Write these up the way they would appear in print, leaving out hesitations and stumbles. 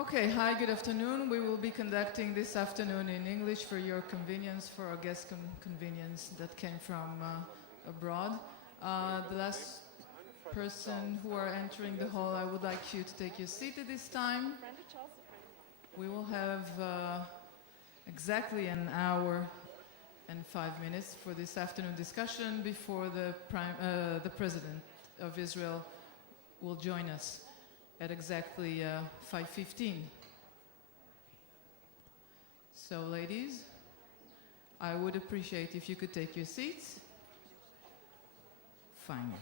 Okay, hi, good afternoon. We will be conducting this afternoon in English for your convenience, for our guest convenience that came from abroad. The last person who are entering the hall, I would like you to take your seat at this time. We will have exactly an hour and 5 minutes for this afternoon discussion before the President of Israel will join us at exactly 5:15. So, ladies, I would appreciate if you could take your seats. Fine.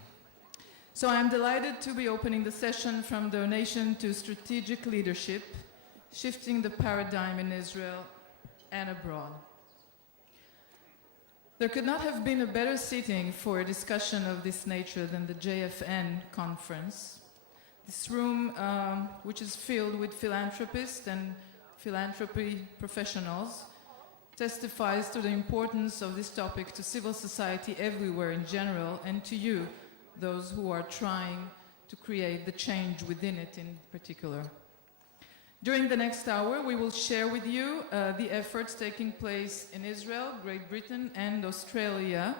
So I'm delighted to be opening the session from donation to strategic leadership, shifting the paradigm in Israel and abroad. There could not have been a better setting for a discussion of this nature than the JFN conference. This room, which is filled with philanthropists and philanthropy professionals, testifies to the importance of this topic to civil society everywhere in general, and to you, those who are trying to create the change within it in particular. During the next hour, we will share with you the efforts taking place in Israel, Great Britain, and Australia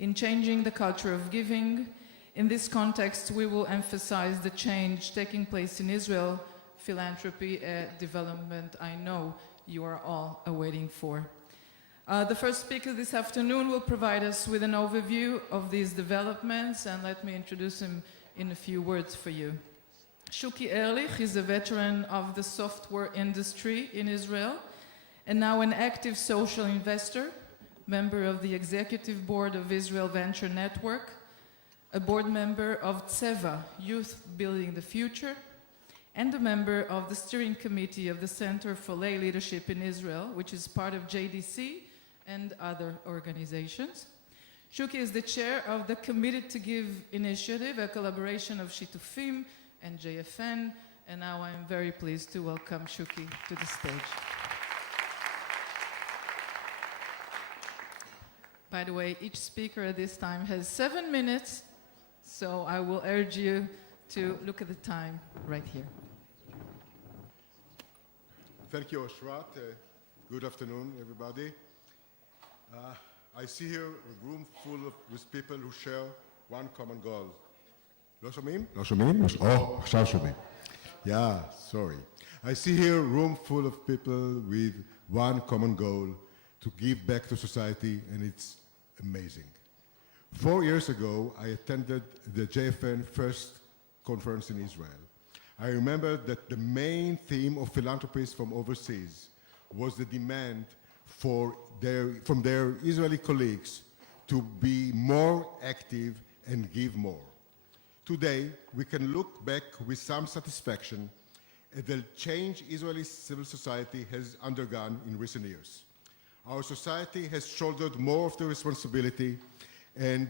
in changing the culture of giving. In this context, we will emphasize the change taking place in Israel, philanthropy, development I know you are all awaiting for. The first speaker this afternoon will provide us with an overview of these developments, and let me introduce him in a few words for you. Shuki Ehrlich is a veteran of the software industry in Israel and now an active social investor, member of the executive board of Israel Venture Network, a board member of Tseva, Youth Building the Future, and a member of the steering committee of the Center for Lay Leadership in Israel, which is part of JDC and other organizations. Shuki is the chair of the Committed to Give initiative, a collaboration of Shitufim and JFN, and now I'm very pleased to welcome Shuki to the stage. By the way, each speaker at this time has 7 minutes, so I will urge you to look at the time right here. Thank you, Oshrat. Good afternoon, everybody. I see here a room full with people who share one common goal. לא שומעים? לא שומעים? עכשיו שומעים. Yeah, sorry. I see here a room full of people with one common goal, to give back to society, and it's amazing. 4 years ago, I attended the JFN first conference in Israel. I remember that the main theme of philanthropists from overseas was the demand from their Israeli colleagues to be more active and give more. Today, we can look back with some satisfaction at the change Israeli civil society has undergone in recent years. Our society has shouldered more of the responsibility, and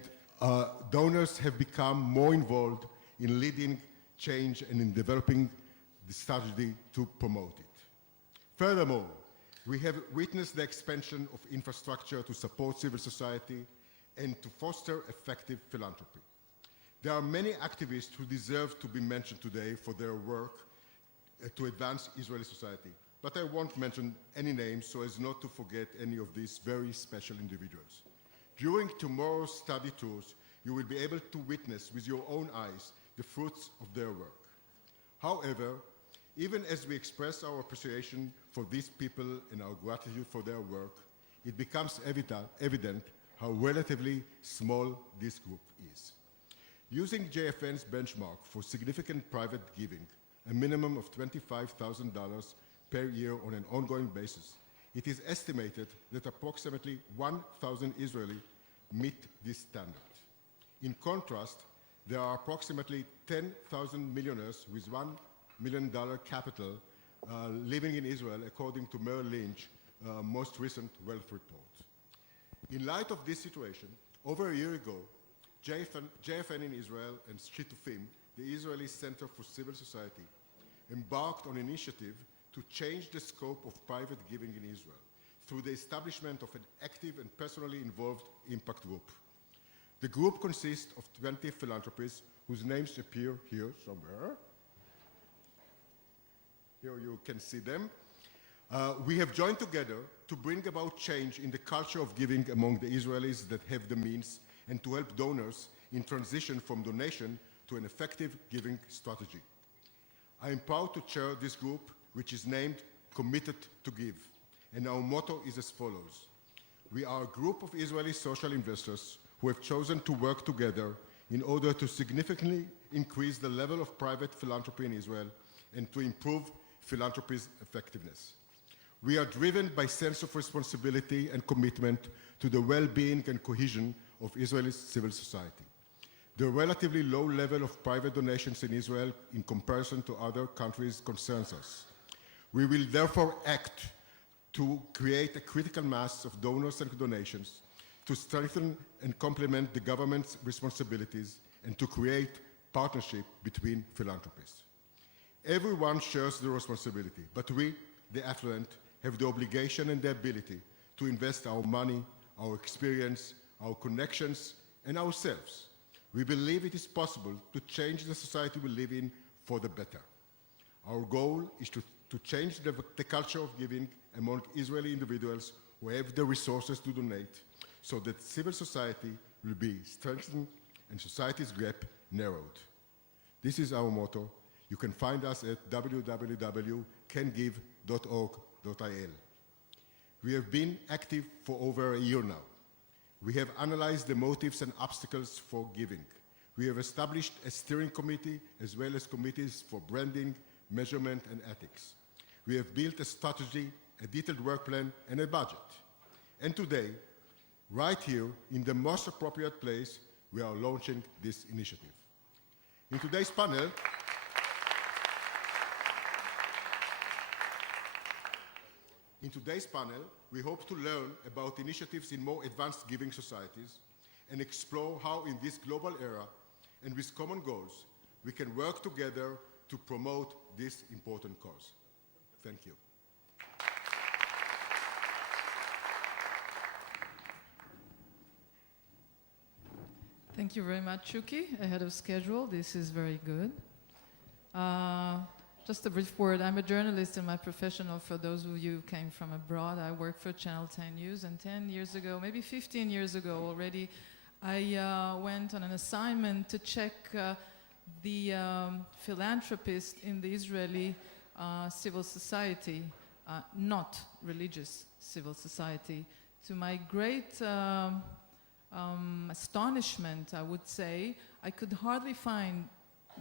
donors have become more involved in leading change and in developing the strategy to promote it. Furthermore, we have witnessed the expansion of infrastructure to support civil society and to foster effective philanthropy. There are many activists who deserve to be mentioned today for their work to advance Israeli society, but I won't mention any names so as not to forget any of these very special individuals. During tomorrow's study tours, you will be able to witness with your own eyes the fruits of their work. However, even as we express our appreciation for these people and our gratitude for their work, it becomes evident how relatively small this group is. Using JFN's benchmark for significant private giving, a minimum of $25,000 per year on an ongoing basis, it is estimated that approximately 1,000 Israelis meet this standard. In contrast, there are approximately 10,000 millionaires with $1 million capital living in Israel, according to Merrill Lynch most recent wealth report. In light of this situation, over a year ago, JFN in Israel and Shitufim, the Israeli Center for Civil Society, embarked on an initiative to change the scope of private giving in Israel through the establishment of an active and personally involved impact group. The group consists of 20 philanthropists whose names appear here somewhere. Here you can see them. We have joined together to bring about change in the culture of giving among the Israelis that have the means and to help donors in transition from donation to an effective giving strategy. I am proud to chair this group, which is named Committed to Give, and our motto is as follows. We are a group of Israeli social investors who have chosen to work together in order to significantly increase the level of private philanthropy in Israel and to improve philanthropy's effectiveness. We are driven by sense of responsibility and commitment to the well-being and cohesion of Israeli civil society. The relatively low level of private donations in Israel in comparison to other countries concerns us. We will therefore act to create a critical mass of donors and donations, to strengthen and complement the government's responsibilities, and to create partnership between philanthropists. Everyone shares the responsibility, but we, the affluent, have the obligation and the ability to invest our money, our experience, our connections, and ourselves. We believe it is possible to change the society we live in for the better. Our goal is to change the culture of giving among Israeli individuals who have the resources to donate, so that civil society will be strengthened and society's gap narrowed. This is our motto. You can find us at www.cangive.org.il. We have been active for over a year now. We have analyzed the motives and obstacles for giving. We have established a steering committee as well as committees for branding, measurement, and ethics. We have built a strategy, a detailed work plan, and a budget. And today, right here, in the most appropriate place, we are launching this initiative. In today's panel, we hope to learn about initiatives in more advanced giving societies and explore how in this global era and with common goals, we can work together to promote this important cause. Thank you. Thank you very much, Shuki. Ahead of schedule, this is very good. Just a brief word. I'm a journalist in my professional. For those of you who came from abroad, I worked for Channel 10 News, and 10 years ago, maybe 15 years ago already, I went on an assignment to check the philanthropists in the Israeli civil society, not religious civil society. To my great astonishment, I would say, I could hardly find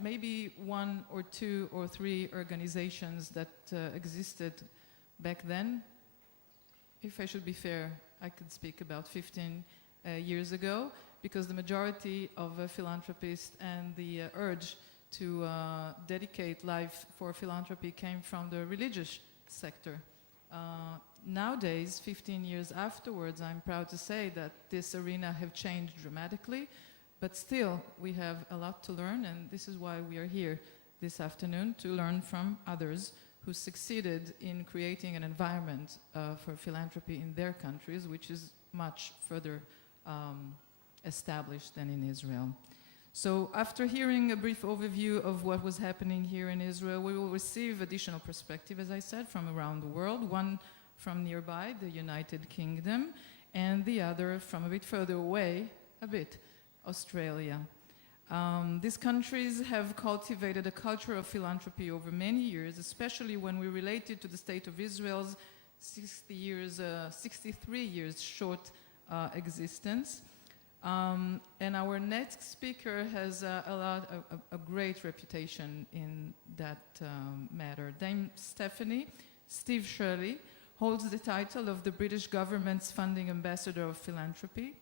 maybe one or two or three organizations that existed back then. If I should be fair, I could speak about 15 years ago, because the majority of philanthropists and the urge to dedicate life for philanthropy came from the religious sector. Nowadays, 15 years afterwards, I'm proud to say that this arena have changed dramatically, but still we have a lot to learn, and this is why we are here this afternoon, to learn from others who succeeded in creating an environment for philanthropy in their countries, which is much further established than in Israel. So after hearing a brief overview of what was happening here in Israel, we will receive additional perspective, as I said, from around the world, one from nearby, the United Kingdom, and the other from a bit further away, Australia. These countries have cultivated a culture of philanthropy over many years, especially when we relate it to the state of Israel's 63 years short existence. And our next speaker has a great reputation in that matter. Dame Steve Shirley, holds the title of the British government's funding ambassador of philanthropy.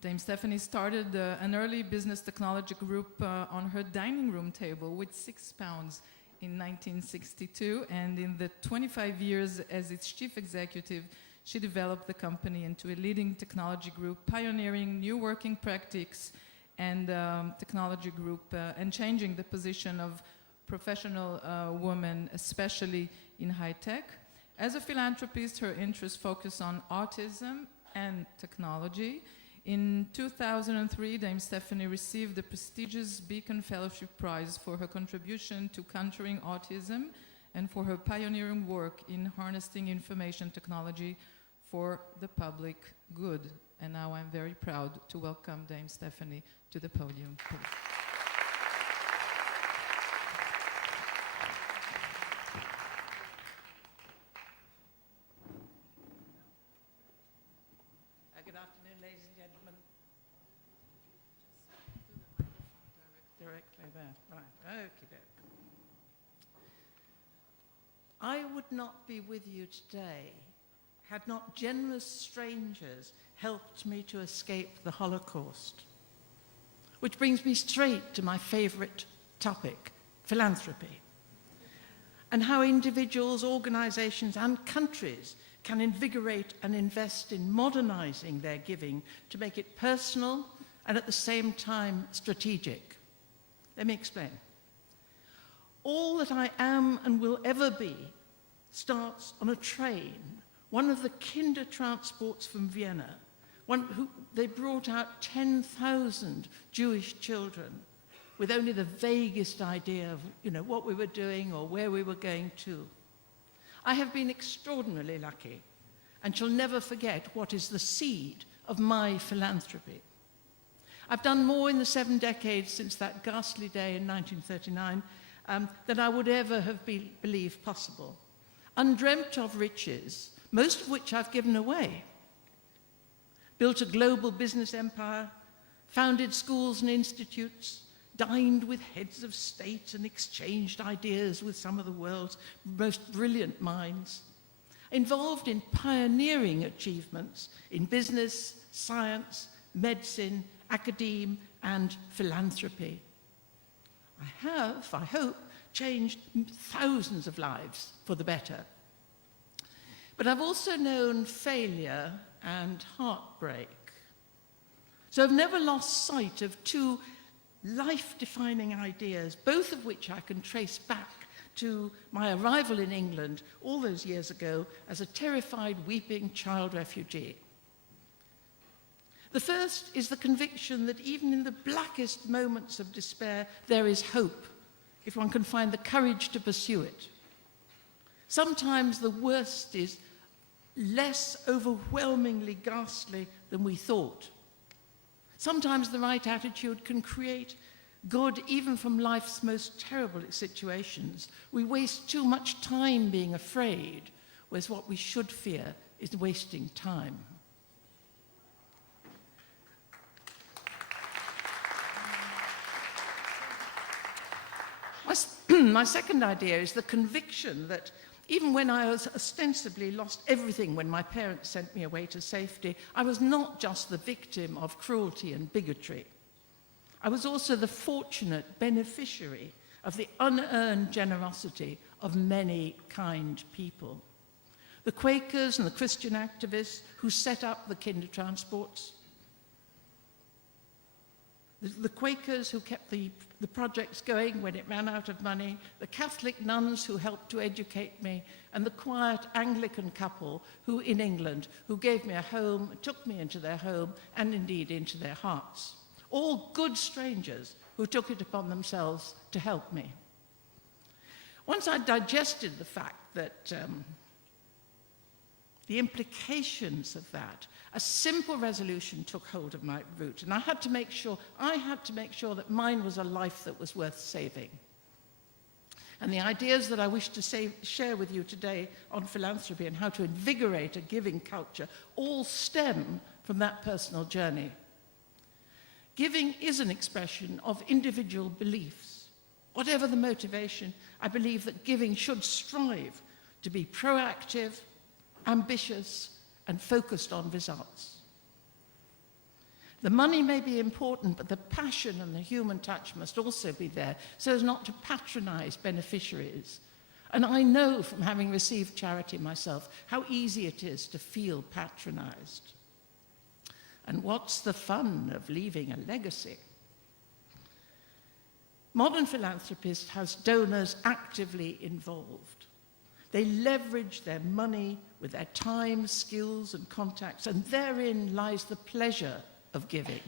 Dame Stephanie started an early business technology group on her dining room table with £6 in 1962, and in the 25 years as its chief executive, she developed the company into a leading technology group, pioneering new working practices and technology group, and changing the position of professional women, especially in high tech. As a philanthropist, her interests focus on autism and technology. In 2003, Dame Stephanie received the prestigious Beacon Fellowship Prize for her contribution to countering autism and for her pioneering work in harnessing information technology for the public good. And now I'm very proud to welcome Dame Stephanie to the podium. Good afternoon, ladies and gentlemen. Directly there, right, okay. I would not be with you today had not generous strangers helped me to escape the Holocaust. Which brings me straight to my favorite topic, philanthropy, and how individuals, organizations, and countries can invigorate and invest in modernizing their giving to make it personal and at the same time strategic. Let me explain. All that I am and will ever be starts on a train, one of the kinder transports from Vienna. They brought out 10,000 Jewish children with only the vaguest idea of what we were doing or where we were going to. I have been extraordinarily lucky and shall never forget what is the seed of my philanthropy. I've done more in the 7 decades since that ghastly day in 1939 than I would ever have believed possible. Undreamt of riches, most of which I've given away. Built a global business empire, founded schools and institutes, dined with heads of state and exchanged ideas with some of the world's most brilliant minds, involved in pioneering achievements in business, science, medicine, academe, and philanthropy. I have, I hope, changed thousands of lives for the better. But I've also known failure and heartbreak. So I've never lost sight of 2 life-defining ideas, both of which I can trace back to my arrival in England all those years ago as a terrified, weeping child refugee. The first is the conviction that even in the blackest moments of despair, there is hope, if one can find the courage to pursue it. Sometimes the worst is less overwhelmingly ghastly than we thought. Sometimes the right attitude can create good even from life's most terrible situations. We waste too much time being afraid, whereas what we should fear is wasting time. My second idea is the conviction that even when I was ostensibly lost everything when my parents sent me away to safety, I was not just the victim of cruelty and bigotry. I was also the fortunate beneficiary of the unearned generosity of many kind people. The Quakers and the Christian activists who set up the kinder transports, the Quakers who kept the projects going when it ran out of money, the Catholic nuns who helped to educate me, and the quiet Anglican couple who in England who gave me a home, took me into their home, and indeed into their hearts. All good strangers who took it upon themselves to help me. Once I digested the fact that the implications of that, a simple resolution took hold of my root, and I had to make sure that mine was a life that was worth saving. And the ideas that I wish to share with you today on philanthropy and how to invigorate a giving culture all stem from that personal journey. Giving is an expression of individual beliefs. Whatever the motivation, I believe that giving should strive to be proactive, ambitious, and focused on results. The money may be important, but the passion and the human touch must also be there, so as not to patronize beneficiaries. And I know from having received charity myself how easy it is to feel patronized. And what's the fun of leaving a legacy? Modern philanthropists have donors actively involved. They leverage their money with their time, skills, and contacts, and therein lies the pleasure of giving.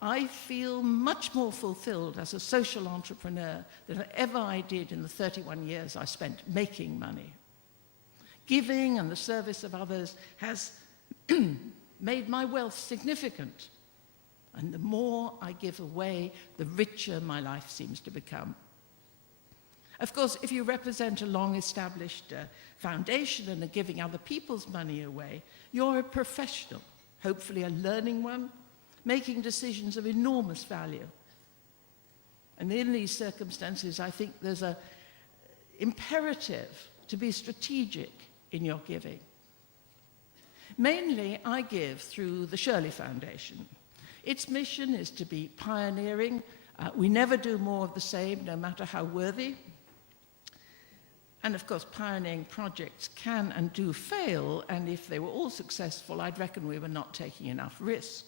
I feel much more fulfilled as a social entrepreneur than ever I did in the 31 years I spent making money. Giving and the service of others has made my wealth significant. And the more I give away, the richer my life seems to become. Of course, if you represent a long-established foundation and are giving other people's money away, you're a professional, hopefully a learning one, making decisions of enormous value. And in these circumstances, I think there's an imperative to be strategic in your giving. Mainly, I give through the Shirley Foundation. Its mission is to be pioneering. We never do more of the same, no matter how worthy. And of course, pioneering projects can and do fail, and if they were all successful, I'd reckon we were not taking enough risk.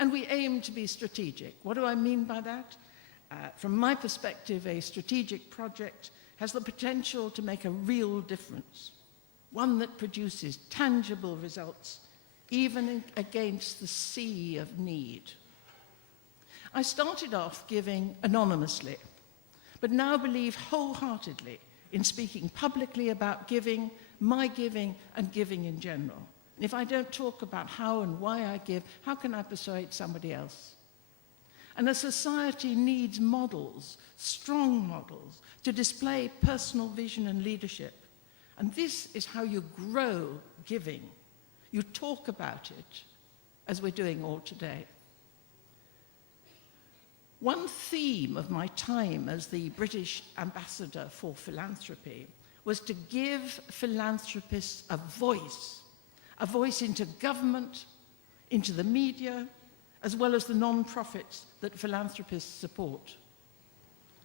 And we aim to be strategic. What do I mean by that? From my perspective, a strategic project has the potential to make a real difference, one that produces tangible results, even against the sea of need. I started off giving anonymously, but now believe wholeheartedly in speaking publicly about giving, my giving, and giving in general. And if I don't talk about how and why I give, how can I persuade somebody else? And a society needs models, strong models, to display personal vision and leadership. And this is how you grow giving. You talk about it, as we're doing all today. One theme of my time as the British ambassador for philanthropy was to give philanthropists a voice into government, into the media, as well as the non-profits that philanthropists support.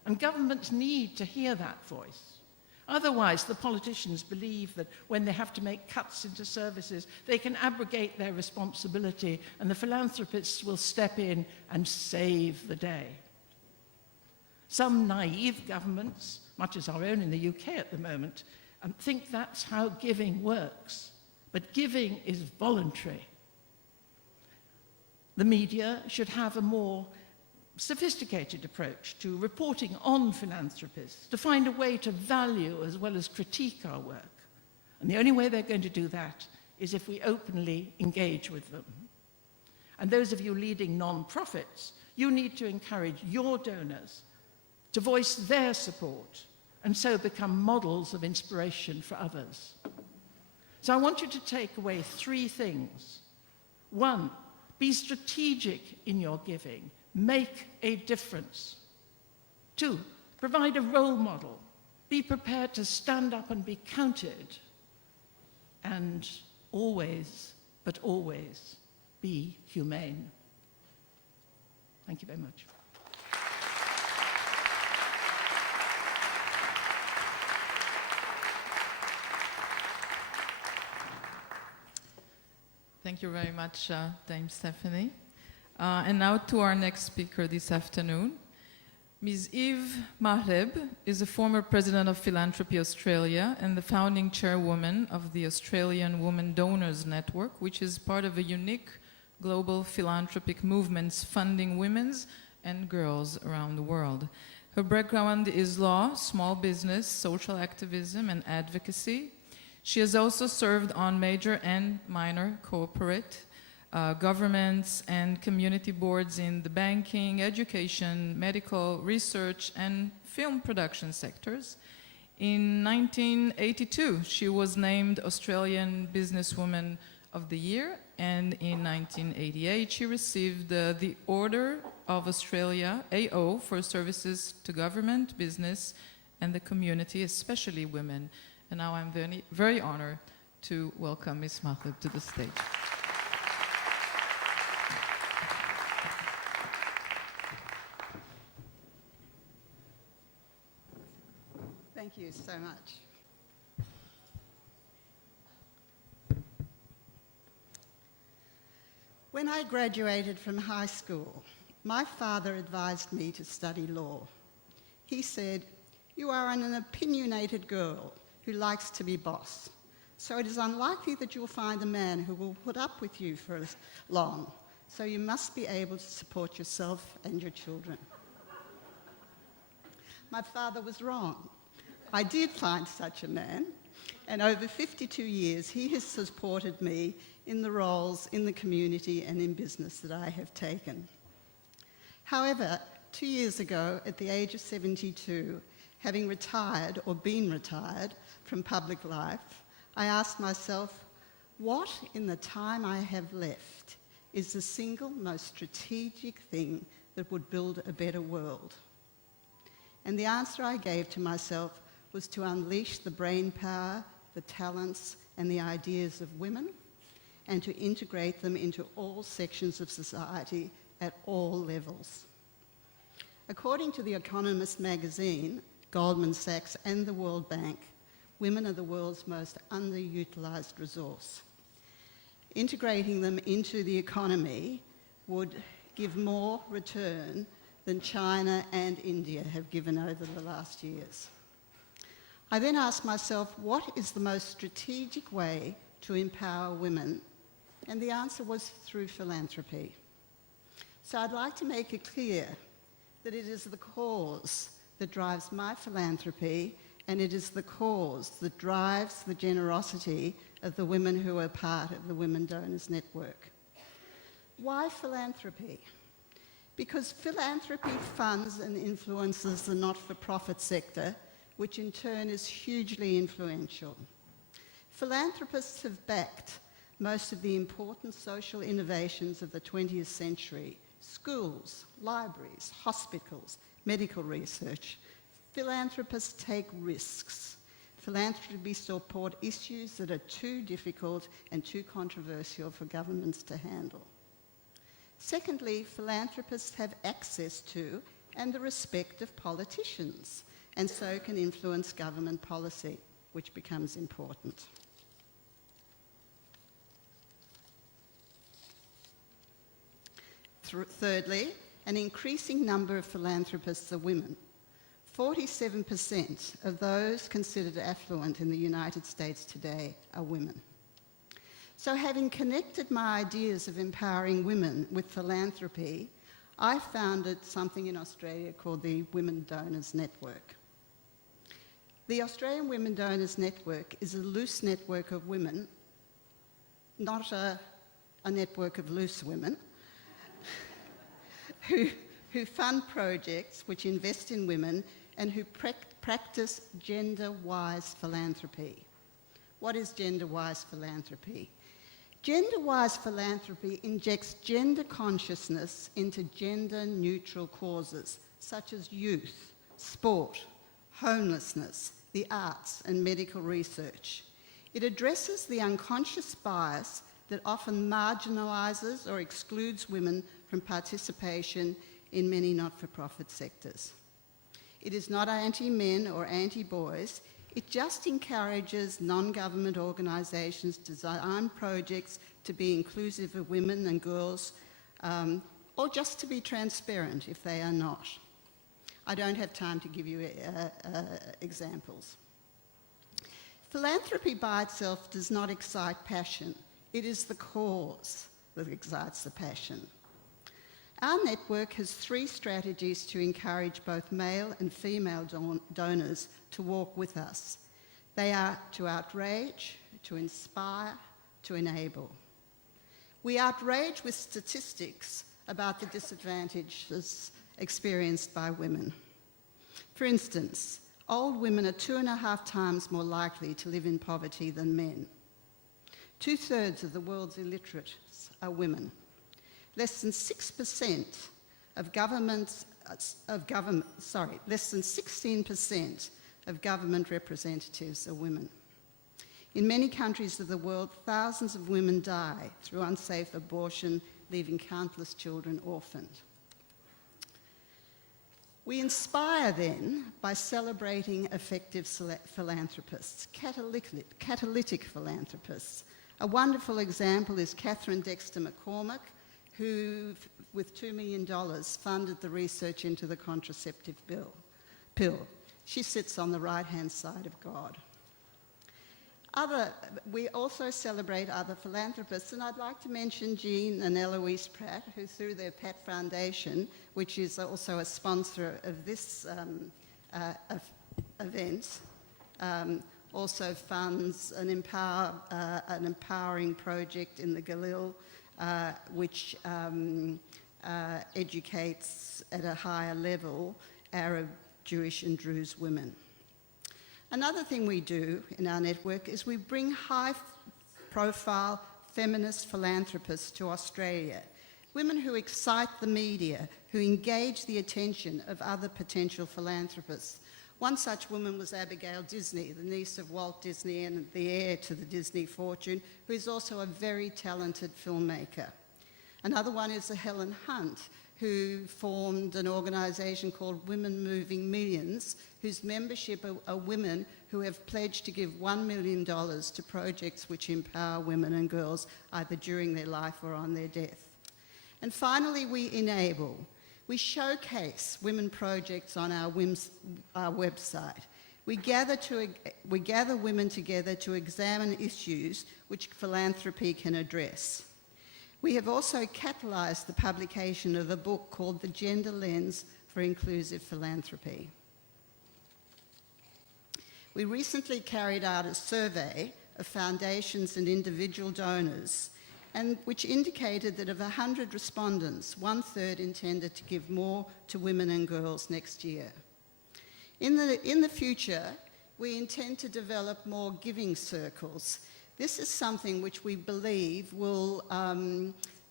And governments need to hear that voice. Otherwise, the politicians believe that when they have to make cuts into services, they can abrogate their responsibility and the philanthropists will step in and save the day. Some naive governments, much as our own in the UK at the moment, think that's how giving works. But giving is voluntary. The media should have a more sophisticated approach to reporting on philanthropists, to find a way to value as well as critique our work. And the only way they're going to do that is if we openly engage with them. And those of you leading non-profits, you need to encourage your donors to voice their support and so become models of inspiration for others. So I want you to take away 3 things. 1, be strategic in your giving. Make a difference. 2, provide a role model. Be prepared to stand up and be counted. And always, but always, be humane. Thank you very much. Thank you very much, Dame Stephanie. And now to our next speaker this afternoon. Ms. Eve Mahlab is a former president of Philanthropy Australia and the founding chairwoman of the Australian Women Donors Network, which is part of a unique global philanthropic movements funding women's and girls around the world. Her background is law, small business, social activism, and advocacy. She has also served on major and minor corporate governments and community boards in the banking, education, medical, research, and film production sectors. In 1982, she was named Australian Businesswoman of the Year, and in 1988, she received the Order of Australia, AO, for services to government, business, and the community, especially women. And now I'm very, very honored to welcome Ms. Mahlab to the stage. Thank you so much. When I graduated from high school, my father advised me to study law. He said, "You are an opinionated girl who likes to be boss, so it is unlikely that you'll find a man who will put up with you for as long. so you must be able to support yourself and your children. My father was wrong. I did find such a man, and over 52 years he has supported me in the roles in the community and in business that I have taken. However, 2 years ago, at the age of 72, having retired or been retired from public life, I asked myself, what in the time I have left is the single most strategic thing that would build a better world? And the answer I gave to myself was to unleash the brain power, the talents, and the ideas of women, and to integrate them into all sections of society at all levels. According to The Economist magazine, Goldman Sachs, and the World Bank, women are the world's most underutilised resource. Integrating them into the economy would give more return than China and India have given over the last years. I then asked myself, what is the most strategic way to empower women? And the answer was through philanthropy. So I'd like to make it clear that it is the cause that drives my philanthropy, and it is the cause that drives the generosity of the women who are part of the Women Donors Network. Why philanthropy? Because philanthropy funds and influences the not-for-profit sector, which in turn is hugely influential. Philanthropists have backed most of the important social innovations of the 20th century: schools, libraries, hospitals, medical research. Philanthropists take risks. Philanthropy support issues that are too difficult and too controversial for governments to handle. Secondly, philanthropists have access to and the respect of politicians, and so can influence government policy, which becomes important. Thirdly, an increasing number of philanthropists are women. 47% of those considered affluent in the United States today are women. So having connected my ideas of empowering women with philanthropy, I founded something in Australia called the Women Donors Network. The Australian Women Donors Network is a loose network of women, not a network of loose women, who fund projects which invest in women and who practice gender-wise philanthropy. What is gender-wise philanthropy? Gender-wise philanthropy injects gender consciousness into gender-neutral causes such as youth, sport, homelessness, the arts, and medical research. It addresses the unconscious bias that often marginalises or excludes women from participation in many not-for-profit sectors. It is not anti-men or anti-boys. It just encourages non-government organisations to design projects to be inclusive of women and girls, or just to be transparent if they are not. I don't have time to give you examples. Philanthropy by itself does not excite passion. It is the cause that excites the passion. Our network has 3 strategies to encourage both male and female donors to walk with us. They are to outrage, to inspire, to enable. We outrage with statistics about the disadvantages experienced by women. For instance, old women are 2.5 times more likely to live in poverty than men. 2/3 of the world's illiterates are women. Less than 6% less than 16% of government representatives are women. In many countries of the world, thousands of women die through unsafe abortion, leaving countless children orphaned. We inspire then by celebrating effective philanthropists, catalytic philanthropists. A wonderful example is Catherine Dexter McCormick, who, with $2 million, funded the research into the contraceptive pill. She sits on the right-hand side of God. We also celebrate other philanthropists, and I'd like to mention Jean and Eloise Pratt, who through their Pat Foundation, which is also a sponsor of this event, also funds an empowering project in the Galil, which educates at a higher level Arab, Jewish and Druze women. Another thing we do in our network is we bring high-profile feminist philanthropists to Australia, women who excite the media, who engage the attention of other potential philanthropists. One such woman was Abigail Disney, the niece of Walt Disney and the heir to the Disney fortune, who is also a very talented filmmaker. Another one is Helen Hunt, who formed an organisation called Women Moving Millions, whose membership are women who have pledged to give $1 million to projects which empower women and girls either during their life or on their death. And finally, we enable. We showcase women projects on our website. We gather women together to examine issues which philanthropy can address. We have also catalysed the publication of a book called The Gender Lens for Inclusive Philanthropy. We recently carried out a survey of foundations and individual donors, and which indicated that of 100 respondents, 1/3 intended to give more to women and girls next year. In the future, we intend to develop more giving circles. This is something which we believe will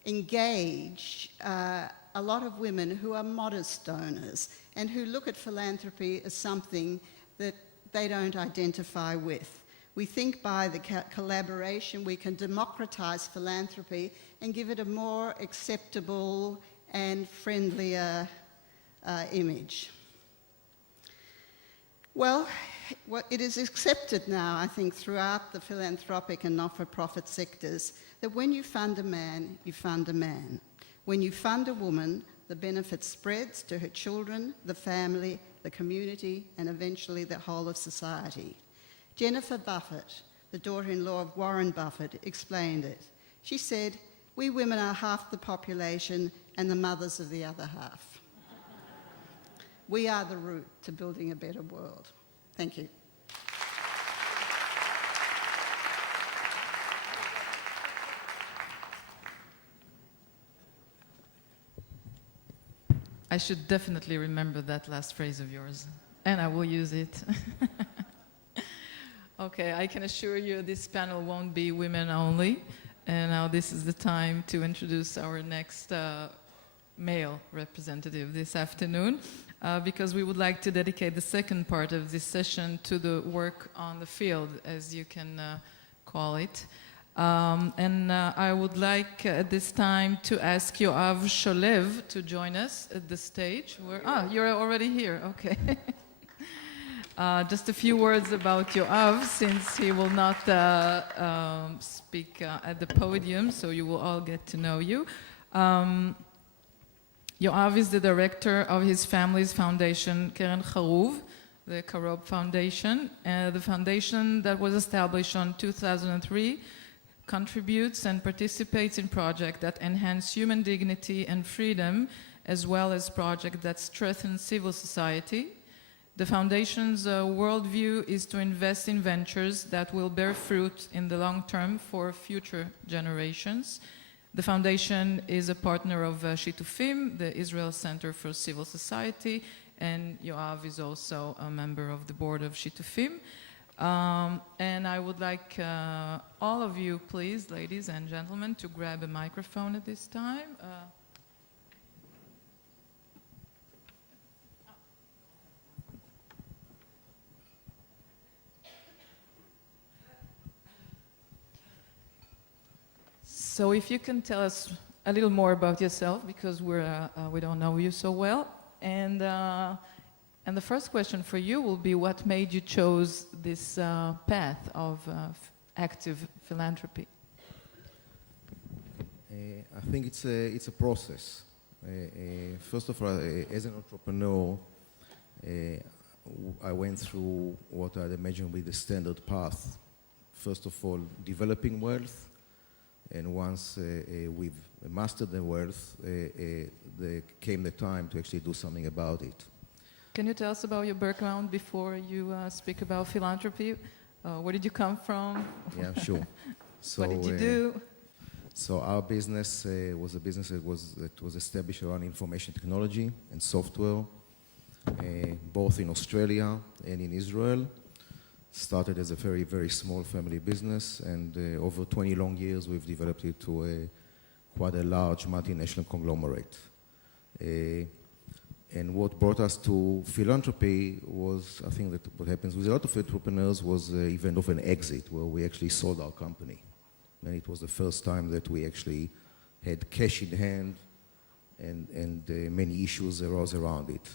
engage a lot of women who are modest donors and who look at philanthropy as something that they don't identify with. We think by the collaboration we can democratise philanthropy and give it a more acceptable and friendlier image. Well, it is accepted now, I think, throughout the philanthropic and not-for-profit sectors that when you fund a man, you fund a man. When you fund a woman, the benefit spreads to her children, the family, the community, and eventually the whole of society. Jennifer Buffett, the daughter-in-law of Warren Buffett, explained it. She said, "We women are half the population and the mothers of the other half." We are the route to building a better world. Thank you. I should definitely remember that last phrase of yours, and I will use it. Okay, I can assure you this panel won't be women only, and now this is the time to introduce our next male representative this afternoon, because we would like to dedicate the second part of this session to the work on the field, as you can call it. I would like at this time to ask Yoav Sholev to join us at the stage. You're already here, okay. Just a few words about Yoav, since he will not speak at the podium, so you will all get to know you. Yoav is the director of his family's foundation, Keren Charuv, the Karob Foundation. The foundation that was established in 2003 contributes and participates in projects that enhance human dignity and freedom, as well as projects that strengthen civil society. The foundation's worldview is to invest in ventures that will bear fruit in the long term for future generations. The foundation is a partner of Shitufim, the Israel Center for Civil Society, and Yoav is also a member of the board of Shitufim. And I would like all of you, please, ladies and gentlemen, to grab a microphone at this time. So if you can tell us a little more about yourself, because we don't know you so well. And the first question for you will be, what made you choose this path of active philanthropy? I think it's a process. First of all, as an entrepreneur, I went through what I'd imagine would be the standard path first of all, developing wealth, and once we've mastered the wealth, there came the time to actually do something about it. Can you tell us about your background before you speak about philanthropy? Where did you come from? Yeah, sure. So, What did you do? So our business was a business that was established around information technology and software, both in Australia and in Israel. Started as a very, very small family business, and over 20 long years we've developed it to quite a large multinational conglomerate. And what brought us to philanthropy was, I think that what happens with a lot of entrepreneurs was the event of an exit where we actually sold our company. And it was the first time that we actually had cash in hand, and many issues arose around it.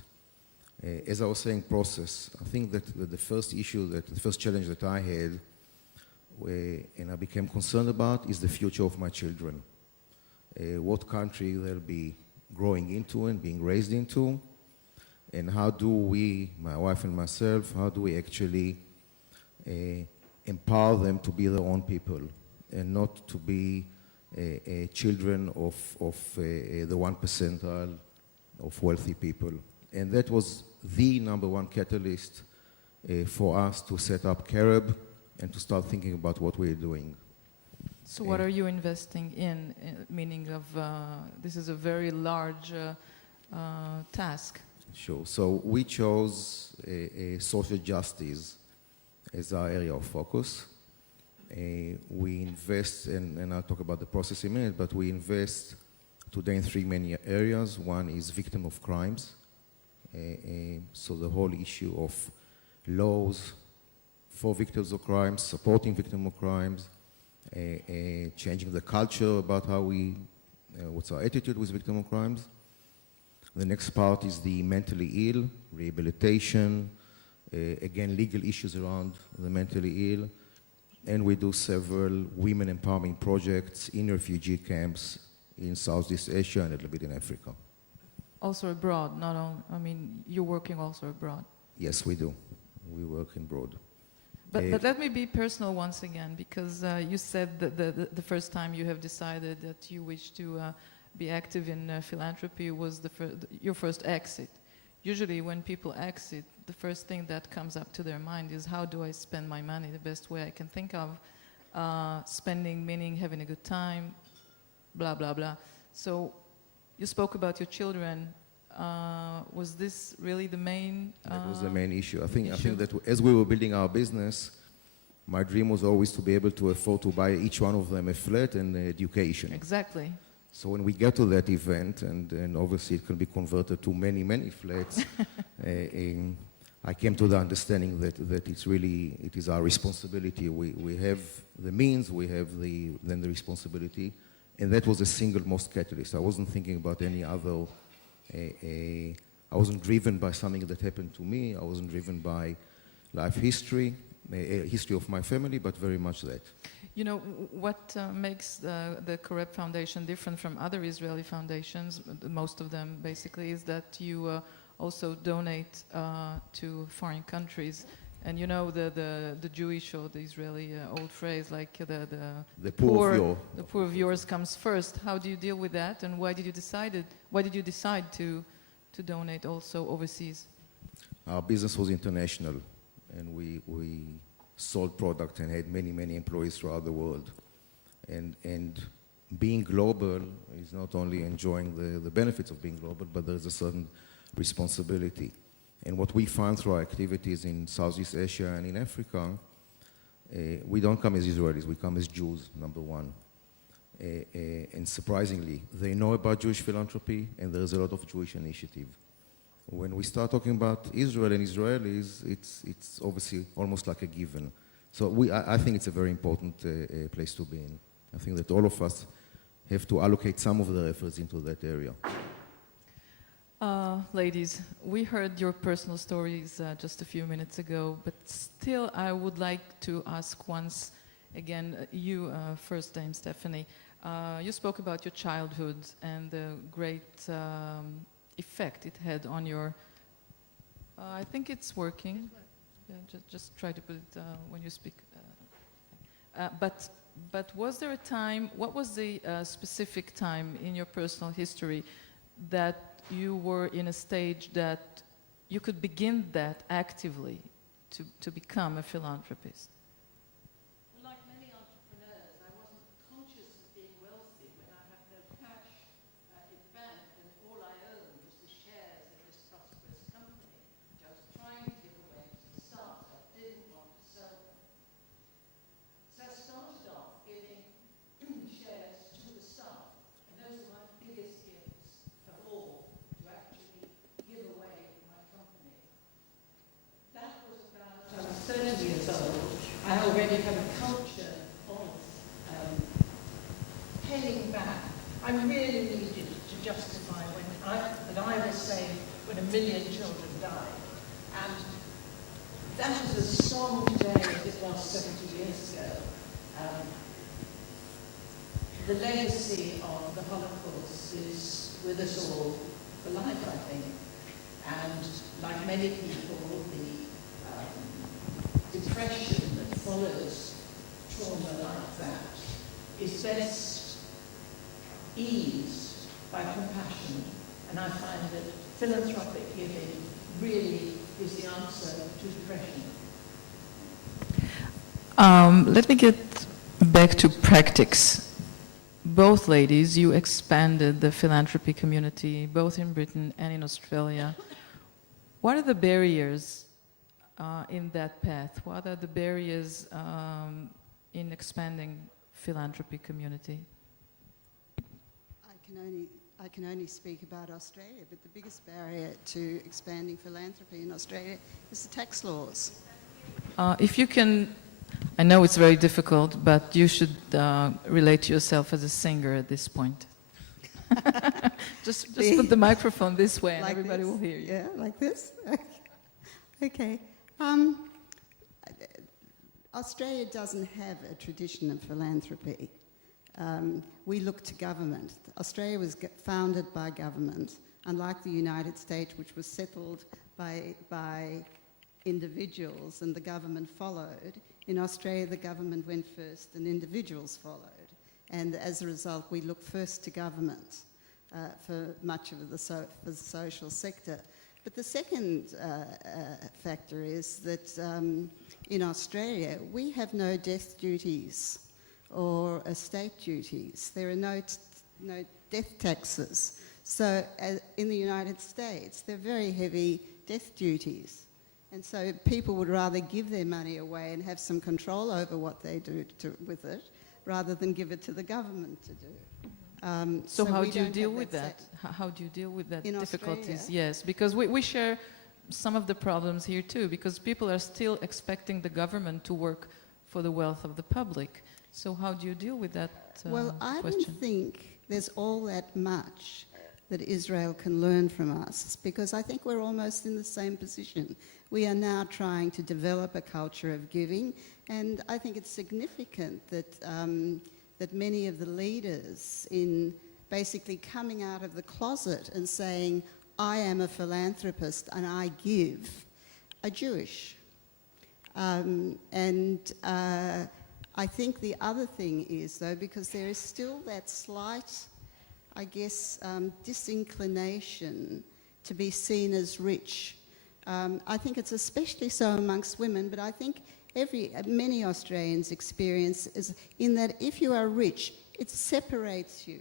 As I was saying, process, I think that the first challenge that I had, and I became concerned about, is the future of my children. What country they'll be growing into and being raised into, and how do we, my wife and myself, how do we actually empower them to be their own people and not to be children of the 1% of wealthy people. And that was the number one catalyst for us to set up Carib and to start thinking about what we're doing. So what are you investing in meaning of, this is a very large task. Sure. So we chose social justice as our area of focus. We invest, and I'll talk about the process in a minute, but we invest today in three main areas. One is victim of crimes. So the whole issue of laws for victims of crimes, supporting victims of crimes, changing the culture about how what's our attitude with victims of crimes. The next part is the mentally ill, rehabilitation, again, legal issues around the mentally ill. And we do several women empowerment projects in refugee camps in Southeast Asia and a little bit in Africa. Also abroad, not only, I mean, you're working also abroad. Yes, we do. We work abroad. But let me be personal once again, because you said that the first time you have decided that you wish to be active in philanthropy was your first exit. Usually when people exit, the first thing that comes up to their mind is, how do I spend my money the best way I can think of? Spending meaning having a good time, blah, blah, blah. So you spoke about your children. Was this really the main That was the main issue. I think that as we were building our business, my dream was always to be able to afford to buy each one of them a flat and education. Exactly. So when we get to that event, and obviously it can be converted to many, many flats, I came to the understanding that it is our responsibility. We have the means, we have then the responsibility, and that was the single most catalyst. I wasn't thinking about any other, I wasn't driven by something that happened to me, I wasn't driven by life history, history of my family, but very much that. You know, what makes the Carib Foundation different from other Israeli foundations, most of them basically, is that you also donate to foreign countries. And you know the Jewish or the Israeli old phrase, like the poor of yours comes first. How do you deal with that, and why did you decide to donate also overseas? Our business was international, and we sold product and had many, many employees throughout the world. And being global is not only enjoying the benefits of being global, but there's a certain responsibility. And what we found through our activities in Southeast Asia and in Africa, we don't come as Israelis, we come as Jews, number one. And surprisingly, they know about Jewish philanthropy, and there's a lot of Jewish initiative. When we start talking about Israel and Israelis, it's obviously almost like a given. So I think it's a very important place to be in. I think that all of us have to allocate some of the efforts into that area. Ladies, we heard your personal stories just a few minutes ago, but still I would like to ask once again, you first, Dame Stephanie. You spoke about your childhood and the great effect it had on your, I think it's working. Yeah, just try to put it when you speak. But was there a time, what was the specific time in your personal history that you were in a stage that you could begin that actively to become a philanthropist? Like many entrepreneurs, I wasn't conscious of being wealthy when I had no cash in bank and all I owned was the shares in this prosperous company, which I was trying to give away to the staff. I didn't want to sell them. So I started off giving shares to the staff, and those were my biggest gifts of all, to actually give away my company. That was about, I was 30 years old. I already had a culture of paying back. I really needed to justify that I was saved when 1 million children died. And that is as strong today as it was 70 years ago. The legacy of the Holocaust is with us all for life, I think. And like many people, the depression that follows trauma like that is best eased by compassion. And I find that philanthropic giving really is the answer to depression. Let me get back to practice. Both ladies, you expanded the philanthropy community, both in Britain and in Australia. What are the barriers in that path? What are the barriers in expanding philanthropy community? I can only speak about Australia, but the biggest barrier to expanding philanthropy in Australia is the tax laws. If you can, I know it's very difficult, but you should relate to yourself as a singer at this point. just put the microphone this way and like everybody this? will hear you. Yeah, like this? Okay. Australia doesn't have a tradition of philanthropy. We look to government. Australia was founded by government, unlike the United States, which was settled by individuals and the government followed. In Australia, the government went first and individuals followed. And as a result, we look first to government for much of the social sector. But the second factor is that in Australia, we have no death duties or estate duties. There are no death taxes. So in the United States, there are very heavy death duties. And so people would rather give their money away and have some control over what they do with it, rather than give it to the government to do. So how do you deal with that? How do you deal with that difficulties? Australia? Yes, because we share some of the problems here too, because people are still expecting the government to work for the wealth of the public. So how do you deal with that Well, I question? don't think there's all that much that Israel can learn from us, because I think we're almost in the same position. We are now trying to develop a culture of giving, and I think it's significant that that many of the leaders in basically coming out of the closet and saying, I am a philanthropist and I give, are Jewish. I think the other thing is, though, because there is still that slight, I guess, disinclination to be seen as rich. I think it's especially so amongst women, but I think many Australians experience is in that if you are rich, it separates you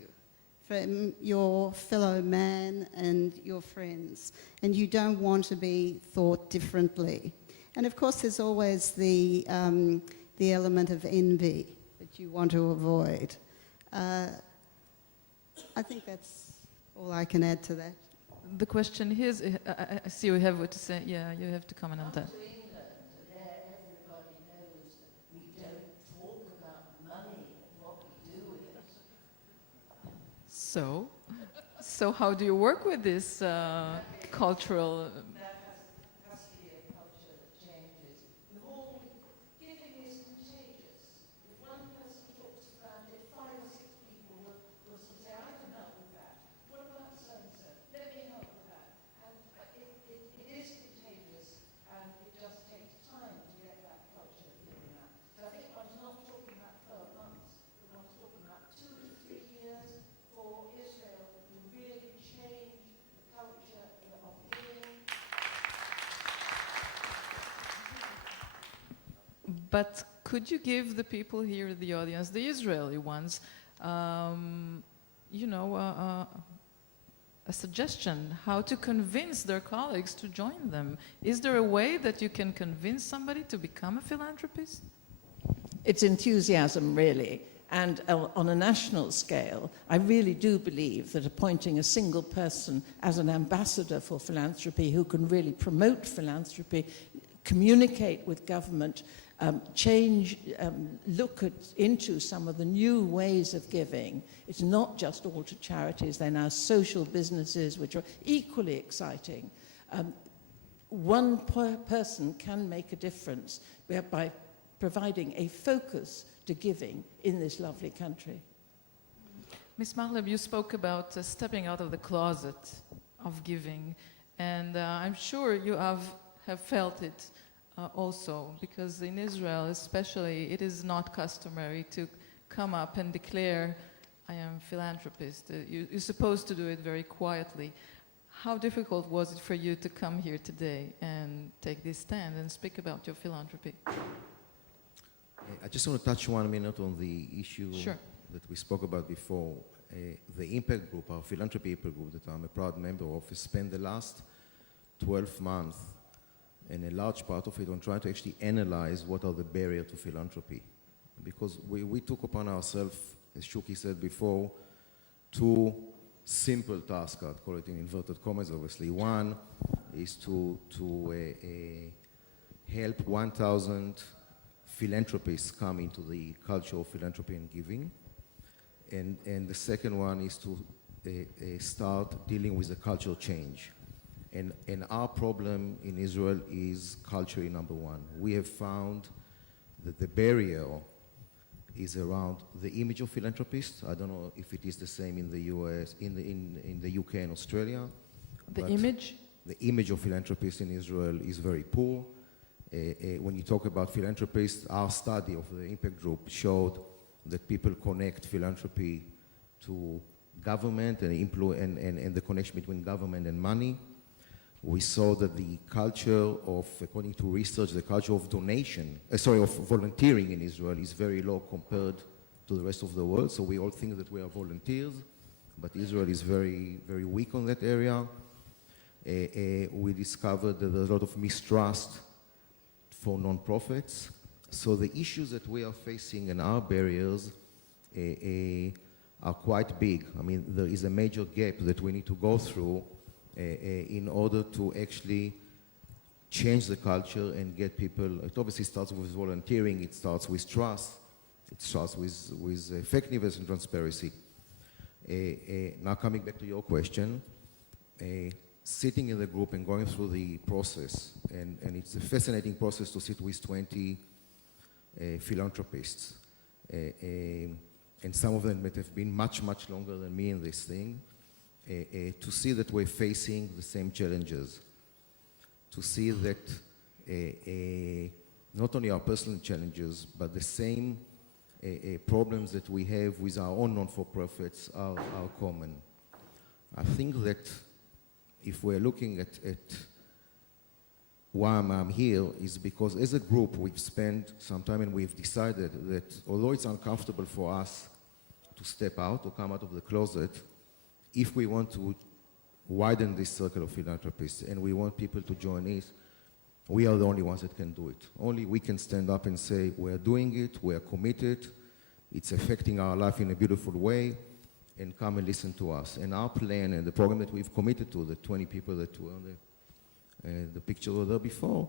from your fellow man and your friends, and you don't want to be thought differently. And of course, there's always the element of envy that you want to avoid. I think that's all I can add to that. The question here is, I see you have what to say. Yeah, you have to comment on that. So how do you work with this cultural? That has to be a culture that changes. Giving is contagious. If one person talks about it, 5 or 6 people will say, I can help with that. What about so-and-so? Let me help with that. And it is contagious, and it just takes time to get that culture of giving out. So I think one's not talking about But could you give the people here in the audience, the Israeli ones, you know, a suggestion how to convince their colleagues to join them? Is there a way that you can convince somebody to become a philanthropist? It's enthusiasm, really. And on a national scale, I really do believe that appointing a single person as an ambassador for philanthropy who can really promote philanthropy, communicate with government, look into some of the new ways of giving. It's not just all to charities, they're now social businesses which are equally exciting. One person can make a difference by providing a focus to giving in this lovely country. Ms. Mahlab, you spoke about stepping out of the closet of giving, and I'm sure you have felt it also, because in Israel especially, it is not customary to come up and declare, I am a philanthropist. You're supposed to do it very quietly. How difficult was it for you to come here today and take this stand and speak about your philanthropy? I just want to touch 1 minute on the issue Sure. that we spoke about before. The Impact Group, our philanthropy Impact Group that I'm a proud member of, has spent the last 12 months and a large part of it on trying to actually analyze what are the barriers to philanthropy. Because we took upon ourselves, as Shuki said before, 2 simple tasks, I'd call it in inverted commas obviously. One is to help 1,000 philanthropists come into the culture of philanthropy and giving. And the second one is to start dealing with the cultural change. And our problem in Israel is culturally number one. We have found that the barrier is around the image of philanthropists. I don't know if it is the same in the US, in the UK and Australia. The image? The image of philanthropists in Israel is very poor. When you talk about philanthropists, our study of the Impact Group showed that people connect philanthropy to government and the connection between government and money. We saw that the culture of, according to research, the culture of of volunteering in Israel is very low compared to the rest of the world. So we all think that we are volunteers, but Israel is very, very weak on that area. We discovered that there's a lot of mistrust for non-profits. So the issues that we are facing and our barriers are quite big. I mean, there is a major gap that we need to go through in order to actually change the culture and get people. It obviously starts with volunteering, it starts with trust, it starts with effectiveness and transparency. Now coming back to your question, sitting in the group and going through the process, and it's a fascinating process to sit with 20 philanthropists, and some of them might have been much, much longer than me in this thing, to see that we're facing the same challenges, to see that not only our personal challenges, but the same problems that we have with our own non-for-profits are common. I think that if we're looking at why I'm here is because as a group we've spent some time and we've decided that although it's uncomfortable for us to step out or come out of the closet, if we want to widen this circle of philanthropists and we want people to join us, we are the only ones that can do it. Only we can stand up and say, we're doing it, we're committed, it's affecting our life in a beautiful way, and come and listen to us. And our plan and the program that we've committed to, the 20 people that were on the picture were there before,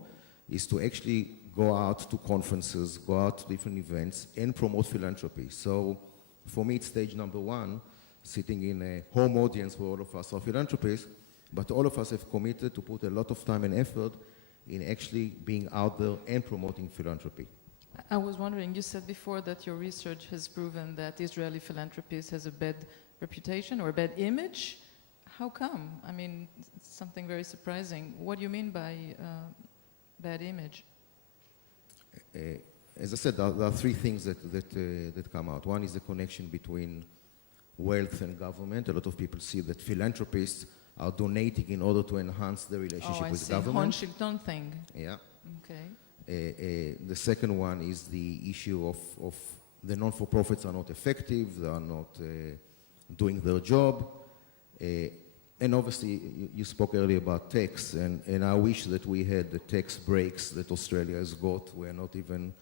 is to actually go out to conferences, go out to different events, and promote philanthropy. So for me, it's stage number one, sitting in a home audience where all of us are philanthropists, but all of us have committed to put a lot of time and effort in actually being out there and promoting philanthropy. I was wondering, you said before that your research has proven that Israeli philanthropist has a bad reputation or a bad image. How come? I mean, it's something very surprising. What do you mean by bad image? As I said, there are three things that come out. One is the connection between wealth and government. A lot of people see that philanthropists are donating in order to enhance the relationship with government. Hon Shilton thing. Yeah. Okay. The second one is the issue of the non-for-profits are not effective, they are not doing their job. And obviously, you spoke earlier about tax, and I wish that we had the tax breaks that Australia has got. We're not even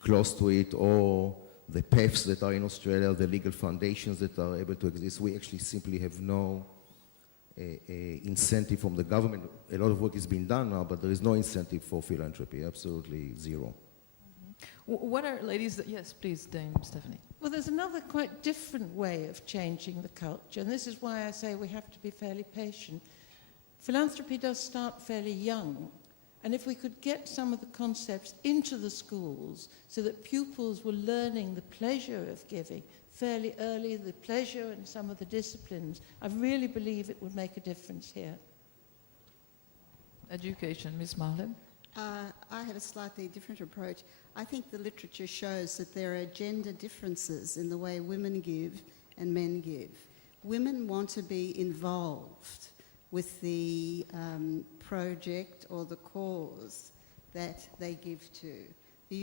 close to it, or the PEFs that are in Australia, the legal foundations that are able to exist. We actually simply have no incentive from the government. A lot of work is being done now, but there is no incentive for philanthropy, absolutely zero. What are, ladies, yes, please, Dame Stephanie. Well, there's another quite different way of changing the culture, and this is why I say we have to be fairly patient. Philanthropy does start fairly young, and if we could get some of the concepts into the schools so that pupils were learning the pleasure of giving fairly early, the pleasure and some of the disciplines, I really believe it would make a difference here. Education, Ms. Mahlab. I have a slightly different approach. I think the literature shows that there are gender differences in the way women give and men give. Women want to be involved with the project or the cause that they give to. The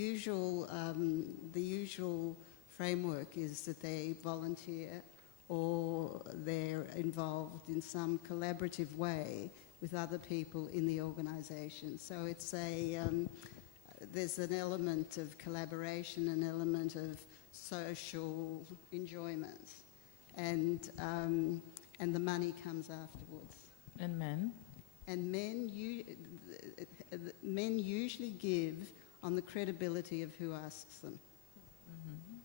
usual framework is that they volunteer or they're involved in some collaborative way with other people in the organisation. So it's there's an element of collaboration, an element of social enjoyment, and the money comes afterwards. And men? And men usually give on the credibility of who asks them. Mm-hmm.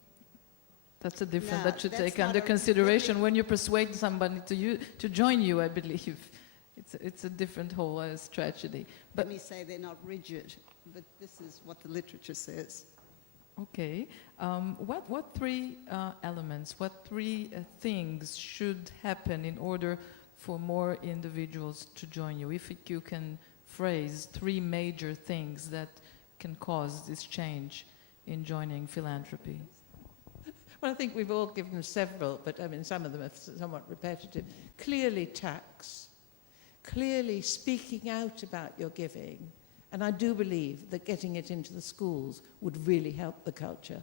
That's a different, Now, that should that's take not under a- consideration when you persuade somebody to join you, I believe. It's a different whole strategy. But Let me say they're not rigid, but this is what the literature says. okay, what three elements, what three things should happen in order for more individuals to join you? If you can phrase three major things that can cause this change in joining philanthropy. Well, I think we've all given several, but I mean, some of them are somewhat repetitive. Clearly tax, clearly speaking out about your giving, and I do believe that getting it into the schools would really help the culture.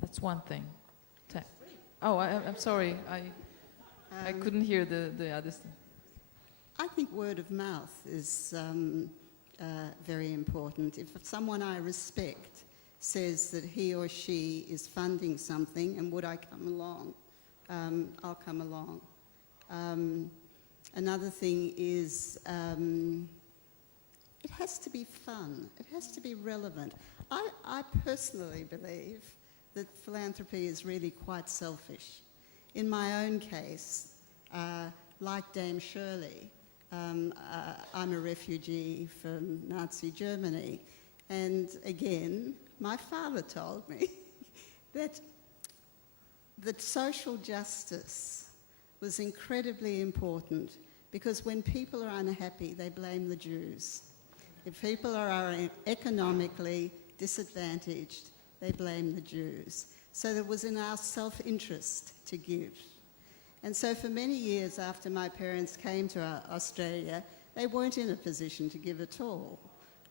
That's one thing. Oh, I'm sorry, I couldn't hear the other thing. I think word of mouth is very important. If someone I respect says that he or she is funding something and would I come along, I'll come along. Another thing is it has to be fun. It has to be relevant. I personally believe that philanthropy is really quite selfish. In my own case, like Dame Shirley, I'm a refugee from Nazi Germany. And again, my father told me that social justice was incredibly important because when people are unhappy, they blame the Jews. If people are economically disadvantaged, they blame the Jews. So it was in our self-interest to give. And so for many years after my parents came to Australia, they weren't in a position to give at all.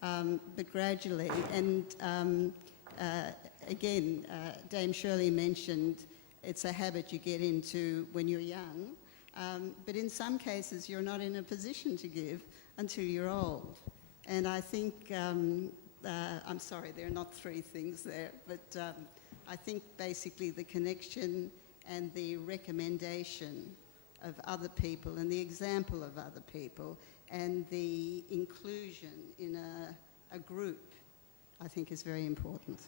But gradually, and again, Dame Shirley mentioned it's a habit you get into when you're young, but in some cases you're not in a position to give until you're old. And I think, I'm sorry, there are not three things there, but I think basically the connection and the recommendation of other people and the example of other people and the inclusion in a group, I think is very important.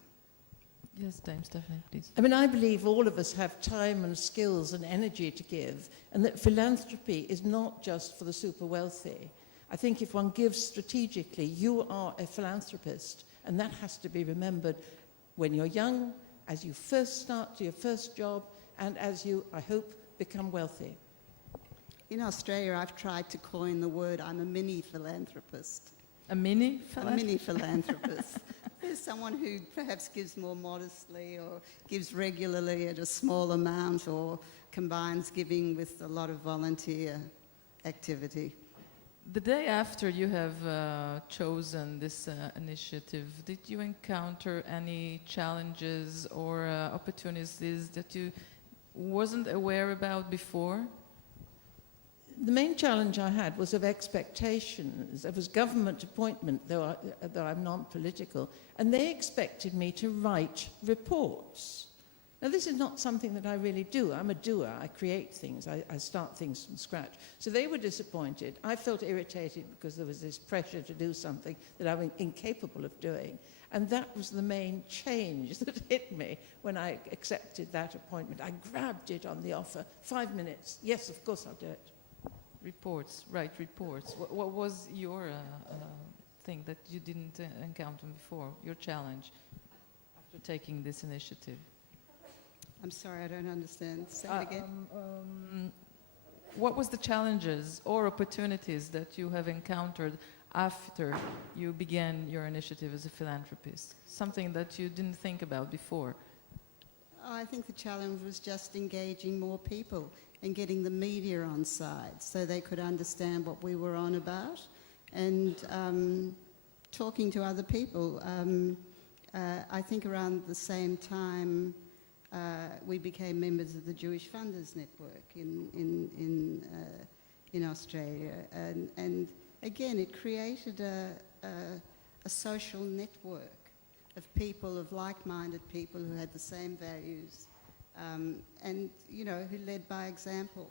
Yes, Dame Stephanie, please. I mean, I believe all of us have time and skills and energy to give, and that philanthropy is not just for the super wealthy. I think if one gives strategically, you are a philanthropist, and that has to be remembered when you're young, as you first start to your first job, and as you, I hope, become wealthy. In Australia, I've tried to coin the word, I'm a mini philanthropist. A mini A philanthropist? mini philanthropist. There's someone who perhaps gives more modestly or gives regularly at a small amount or combines giving with a lot of volunteer activity. The day after you have chosen this initiative, did you encounter any challenges or opportunities that you wasn't aware about before? The main challenge I had was of expectations. It was government appointment, though I'm non-political, and they expected me to write reports. Now, this is not something that I really do. I'm a doer. I create things. I start things from scratch. So they were disappointed. I felt irritated because there was this pressure to do something that I was incapable of doing. And that was the main change that hit me when I accepted that appointment. I grabbed it on the offer. 5 minutes. Yes, of course I'll do it. Reports, write reports. What was your thing that you didn't encounter before, your challenge after taking this initiative? I'm sorry, I don't understand. Say it again. What was the challenges or opportunities that you have encountered after you began your initiative as a philanthropist? Something that you didn't think about before? I think the challenge was just engaging more people and getting the media on side so they could understand what we were on about, and talking to other people. I think around the same time we became members of the Jewish Funders Network in Australia, and again it created a social network of people, of like-minded people who had the same values, and who led by example.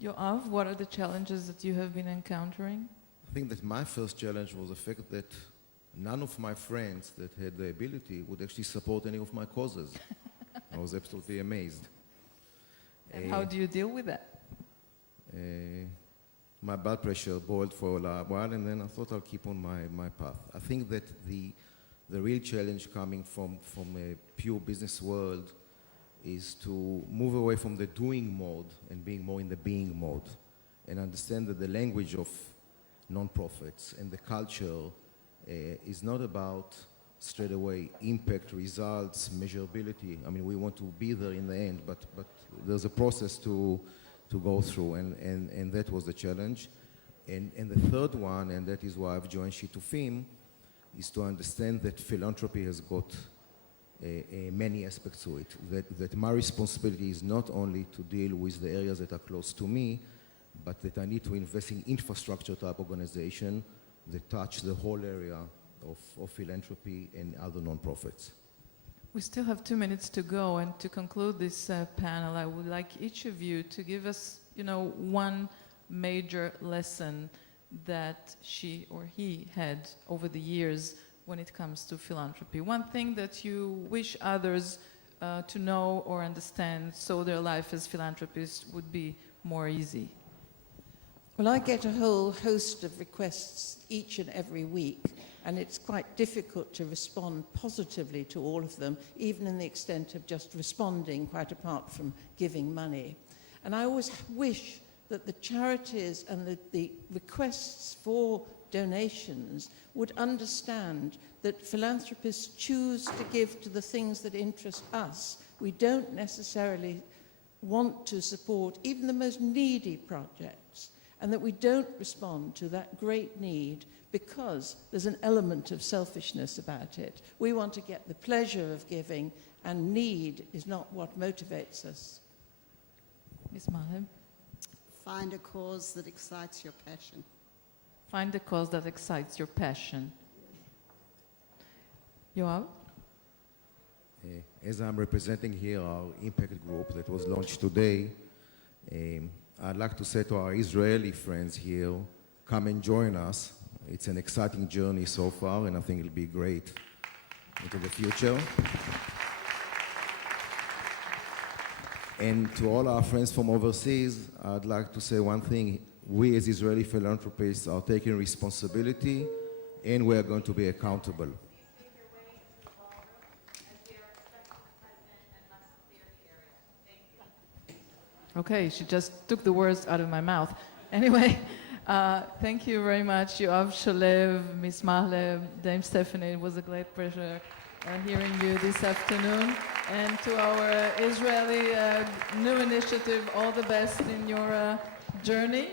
Yoav, what are the challenges that you have been encountering? I think that my first challenge was the fact that none of my friends that had the ability would actually support any of my causes. I was absolutely amazed. And how do you deal with that? My blood pressure boiled for a while, and then I thought I'll keep on my path. I think that the real challenge coming from a pure business world is to move away from the doing mode and being more in the being mode, and understand that the language of non-profits and the culture is not about straight away impact, results, measurability. I mean, we want to be there in the end, but there's a process to go through, and that was the challenge. And the third one, and that is why I've joined Shitufim, is to understand that philanthropy has got many aspects to it. That my responsibility is not only to deal with the areas that are close to me, but that I need to invest in infrastructure type organization that touch the whole area of philanthropy and other non-profits. We still have 2 minutes to go, and to conclude this panel, I would like each of you to give us, one major lesson that she or he had over the years when it comes to philanthropy. One thing that you wish others to know or understand so their life as philanthropists would be more easy. Well, I get a whole host of requests each and every week, and it's quite difficult to respond positively to all of them, even in the extent of just responding, quite apart from giving money. And I always wish that the charities and the requests for donations would understand that philanthropists choose to give to the things that interest us. We don't necessarily want to support even the most needy projects, and that we don't respond to that great need because there's an element of selfishness about it. We want to get the pleasure of giving, and need is not what motivates us. Ms. Mahlab? Find a cause that excites your passion. Find a cause that excites your passion. Yoav? As I'm representing here our impact group that was launched today, I'd like to say to our Israeli friends here, come and join us. It's an exciting journey so far, and I think it'll be great into the future. And to all our friends from overseas, I'd like to say one thing. We as Israeli philanthropists are taking responsibility, and we are going to be accountable. Okay, she just took the words out of my mouth. Anyway, thank you very much, Yoav, Shirley, Ms. Mahlab, Dame Stephanie. It was a great pleasure hearing you this afternoon. And to our Israeli new initiative, all the best in your journey.